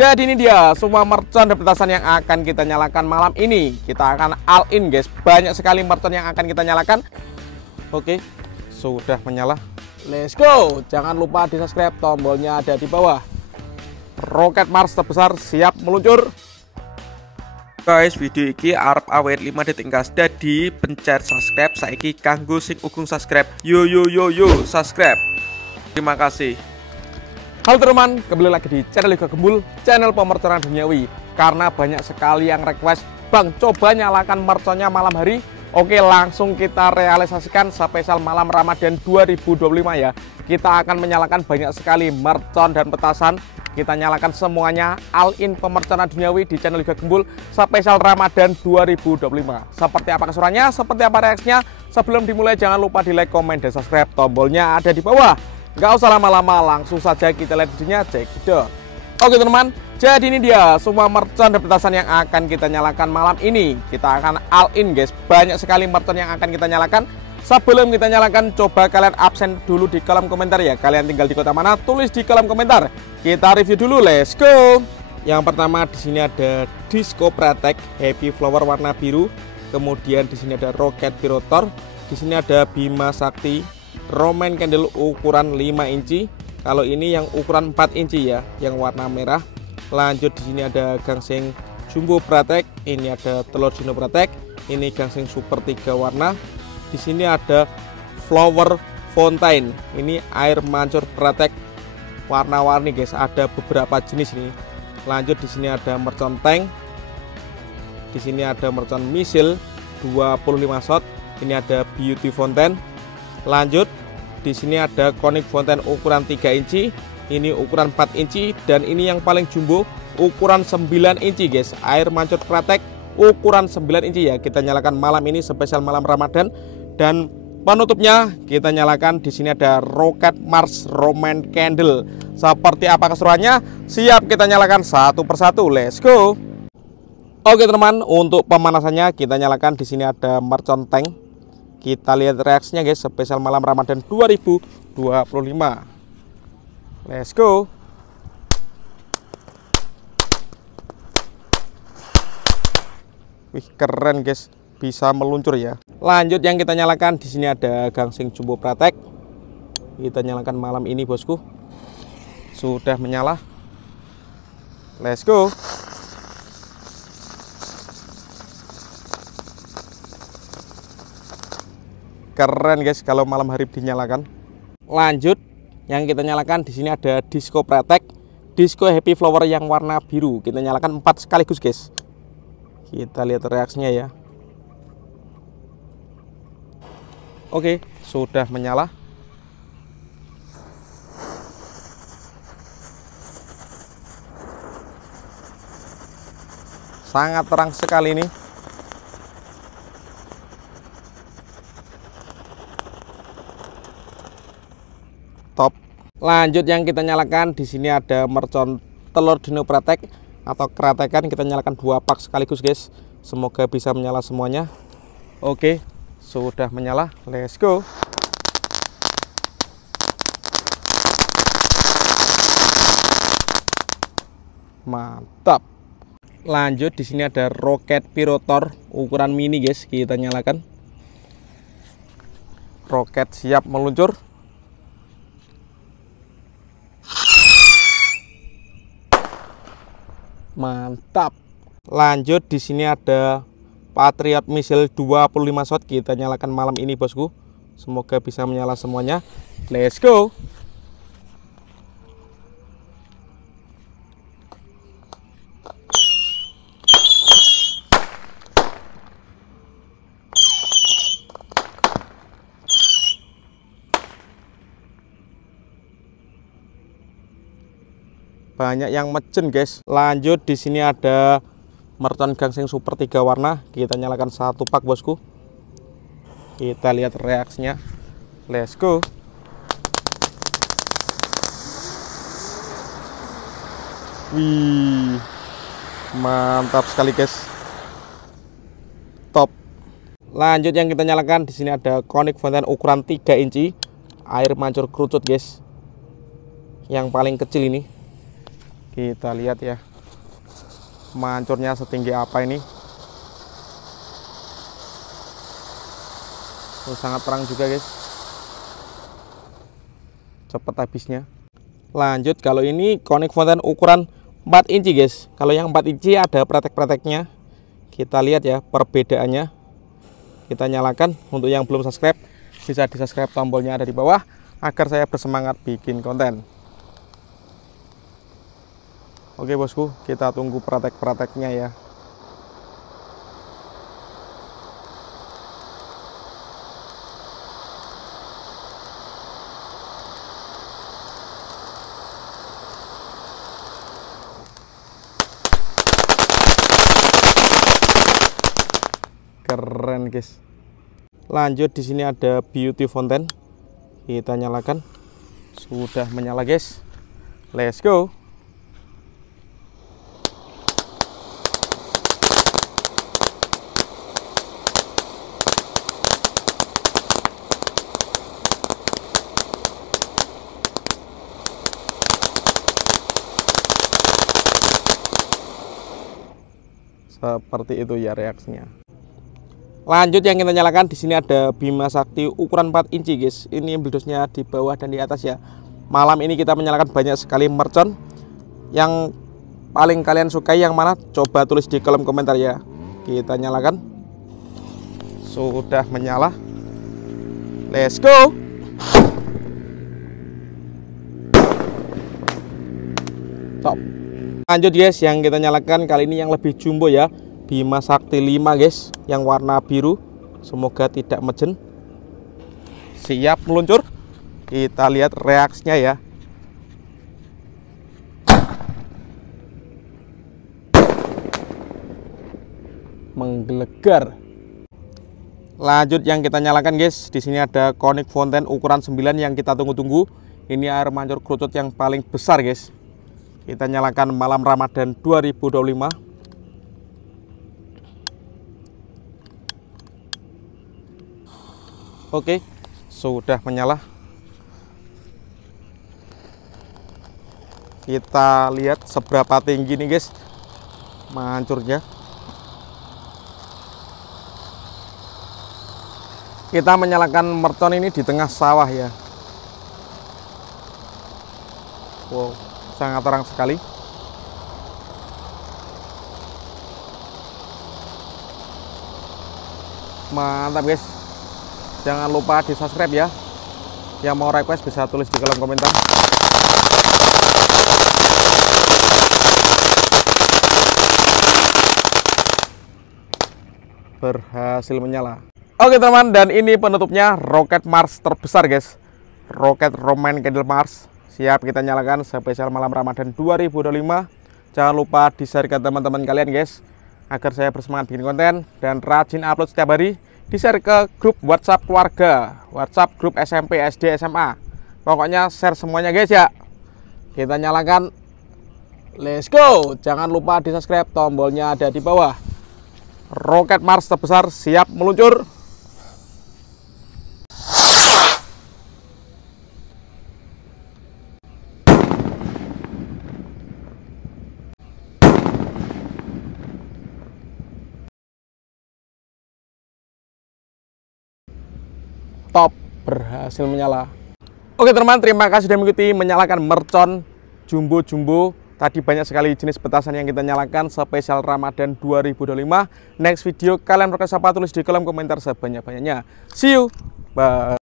Jadi ini dia semua mercon dan petasan yang akan kita nyalakan malam ini. Kita akan all in guys. Banyak sekali mercon yang akan kita nyalakan. Oke, sudah menyala. Let's go. Jangan lupa di subscribe, tombolnya ada di bawah. Roket Mars terbesar siap meluncur. Guys, video ini arep awet 5 detik gas. Jadi pencet subscribe saiki kanggo sing ugung subscribe. Yo subscribe. Terima kasih. Halo teman, kembali lagi di channel Liga Gembul, channel pemerconan duniawi. Karena banyak sekali yang request, Bang coba nyalakan merconnya malam hari. Oke, langsung kita realisasikan spesial malam Ramadan 2025 ya. Kita akan menyalakan banyak sekali mercon dan petasan. Kita nyalakan semuanya all in pemerconan duniawi di channel Liga Gembul spesial Ramadan 2025. Seperti apa keseruannya, seperti apa reaksinya? Sebelum dimulai jangan lupa di like, komen, dan subscribe. Tombolnya ada di bawah. Nggak usah lama-lama, langsung saja kita lihat videonya, cekidot. Oke teman, jadi ini dia semua mercon dan petasan yang akan kita nyalakan malam ini. Kita akan all in guys, banyak sekali mercon yang akan kita nyalakan. Sebelum kita nyalakan, coba kalian absen dulu di kolom komentar ya. Kalian tinggal di kota mana, tulis di kolom komentar. Kita review dulu, let's go. Yang pertama di sini ada Disco Pratek Happy Flower warna biru. Kemudian di sini ada Roket Pirotor. Di sini ada Bima Sakti Roman Candle ukuran 5 inci. Kalau ini yang ukuran 4 inci ya, yang warna merah. Lanjut di sini ada Gangsing Jumbo Pratek, ini ada Telur Dino Pratek, ini Gangsing Super 3 warna. Di sini ada Flower Fountain, ini air mancur Pratek warna-warni guys, ada beberapa jenis ini. Lanjut di sini ada mercon tank. Di sini ada mercon misil 25 shot, ini ada Beauty Fountain. Lanjut di sini ada Conic Fountain ukuran 3 inci, ini ukuran 4 inci, dan ini yang paling jumbo ukuran 9 inci guys, air mancur Pratek ukuran 9 inci ya. Kita nyalakan malam ini spesial malam Ramadan. Dan penutupnya kita nyalakan di sini ada Roket Mars Roman Candle. Seperti apa keseruannya? Siap kita nyalakan satu persatu, let's go. Oke teman, untuk pemanasannya kita nyalakan di sini ada mercon tank. Kita lihat reaksinya guys, spesial malam Ramadan 2025. Let's go. Wih, keren guys, bisa meluncur ya. Lanjut yang kita nyalakan di sini ada Gangsing Jumbo Pratek. Kita nyalakan malam ini bosku. Sudah menyala. Let's go. Keren guys kalau malam hari dinyalakan. Lanjut yang kita nyalakan di sini ada Disco Pratek Disco Happy Flower yang warna biru. Kita nyalakan 4 sekaligus guys. Kita lihat reaksinya ya. Oke, sudah menyala. Sangat terang sekali ini. Top. Lanjut yang kita nyalakan di sini ada mercon Telur Dino Pratek atau keratekan. Kita nyalakan 2 pak sekaligus guys. Semoga bisa menyala semuanya. Oke, sudah menyala. Let's go. Mantap. Lanjut di sini ada Roket Pirotor ukuran mini guys. Kita nyalakan. Roket siap meluncur. Mantap. Lanjut di sini ada Patriot Missile 25 shot. Kita nyalakan malam ini bosku. Semoga bisa menyala semuanya. Let's go. Banyak yang mecen guys. Lanjut di sini ada mercon Gangsing Super 3 warna. Kita nyalakan 1 pak bosku. Kita lihat reaksinya. Let's go. Wih, mantap sekali guys. Top. Lanjut yang kita nyalakan di sini ada Conic Fountain ukuran 3 inci, air mancur kerucut guys. Yang paling kecil ini. Kita lihat ya, mancurnya setinggi apa ini. Oh, sangat terang juga guys, cepet habisnya. Lanjut, kalau ini konik fonten ukuran 4 inci guys. Kalau yang 4 inci ada pretek-preteknya. Kita lihat ya perbedaannya. Kita nyalakan. Untuk yang belum subscribe, bisa di subscribe, tombolnya ada di bawah agar saya bersemangat bikin konten. Oke bosku, kita tunggu pretek-preteknya ya. Keren guys. Lanjut, di sini ada beauty fountain. Kita nyalakan. Sudah menyala guys. Let's go. Seperti itu ya reaksinya. Lanjut, yang kita nyalakan di sini ada Bima Sakti ukuran 4 inci guys. Ini bledosnya di bawah dan di atas ya. Malam ini kita menyalakan banyak sekali mercon. Yang paling kalian sukai yang mana? Coba tulis di kolom komentar ya. Kita nyalakan. Sudah menyala. Let's go. Top. Lanjut guys, yang kita nyalakan kali ini yang lebih jumbo ya. Bima Sakti 5 guys, yang warna biru. Semoga tidak mejen. Siap meluncur. Kita lihat reaksinya ya. Menggelegar. Lanjut, yang kita nyalakan guys, di sini ada konik fonten ukuran 9 yang kita tunggu-tunggu. Ini air mancur kerucut yang paling besar guys. Kita nyalakan malam Ramadan 2025. Oke, sudah menyala. Kita lihat seberapa tinggi nih guys mancurnya. Kita menyalakan mercon ini di tengah sawah ya. Wow, sangat terang sekali. Mantap guys. Jangan lupa di subscribe ya. Yang mau request bisa tulis di kolom komentar. Berhasil menyala. Oke teman, dan ini penutupnya roket Mars terbesar guys. Roket Roman Candle Mars. Siap kita nyalakan spesial malam Ramadan 2025. Jangan lupa di share ke teman-teman kalian guys, agar saya bersemangat bikin konten dan rajin upload setiap hari. Di share ke grup WhatsApp keluarga, WhatsApp grup SMP, SD, SMA. Pokoknya share semuanya guys ya. Kita nyalakan. Let's go. Jangan lupa di subscribe, tombolnya ada di bawah. Roket Mars terbesar siap meluncur. Top, berhasil menyala. Oke teman, terima kasih sudah mengikuti menyalakan mercon jumbo-jumbo. Tadi banyak sekali jenis petasan yang kita nyalakan spesial Ramadan 2025. Next video kalian request apa, tulis di kolom komentar sebanyak-banyaknya. See you, bye.